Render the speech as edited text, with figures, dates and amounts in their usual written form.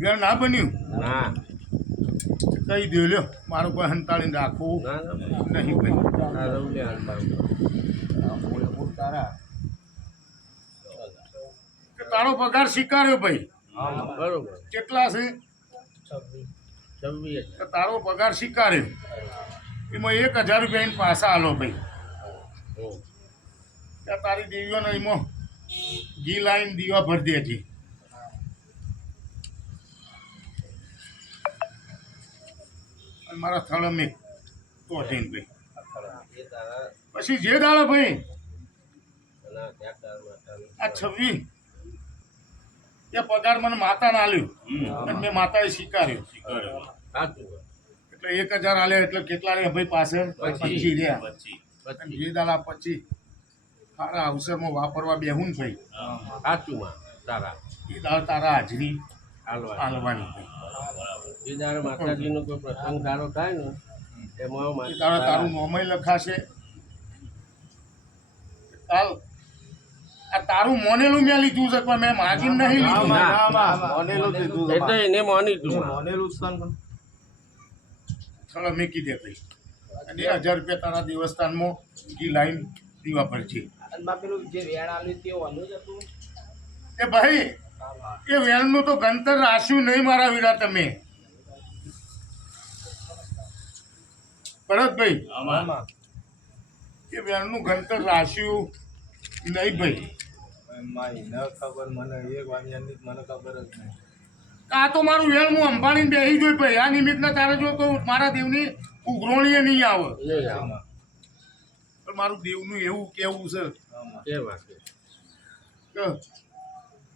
વેણ ના બન્યું ના કહી દો લ્યો મારું કોઈ હંતાળીને રાખવું નહીં ભાઈ તારો પગાર સ્વીકાર્યો ભાઈ બરોબર કેટલા છે 26 તો તારો પગાર સ્વીકાર્યો એમાં 1000 રૂપિયા એને પાછા આલો ભાઈ ત્યાં તારી દેવીઓને એમાં ઘી લાઈન દીવા ભરી દેજે અને મારા સ્થળ મેં તો થઈને ભાઈ પછી જે દાડો ભાઈ આ 26 એ પગાર મને માતાને આલ્યો અને મેં માતાએ સ્વીકાર્યો એટલે 1000 આલ્યા એટલે કેટલા રહ્યા ભાઈ પાસે 25 રહ્યા જે દાડા 25 તારા અવસરમાં વાપરવા બેહું ને ભાઈ એ દાડા તારા હાજરી હાલવાની ભાઈ એ દાડે માતાજીનો કોઈ પ્રસંગ સારો થાય ને એમાં એ દાડા તારું નોમય લખાશે કાલ આ તારું મોનેલું મેં લીધું છે પણ મેં માગીને નહીં લીધું એટલે એને માની તું ચલો મેકી દે ભાઈ અને 1000 રૂપિયા તારા દેવસ્થાનમાં ઘી લાઈન દીવા પર છે એ ભાઈ એ વેણનું તો ગંતર રાખ્યું નહીં મારા વીરા તમે ભરતભાઈ એ વેણનું ગંતર રાખ્યું નહીં ભાઈ આ તો મારું વેણ હું અંબાણીને બેસી જોઈ ભાઈ આ નિમિત્તના તારે જો કહું મારા દેવની ઉઘરોણીએ નહીં આવે પણ મારું દેવનું એવું કેવું છે કે વાત કે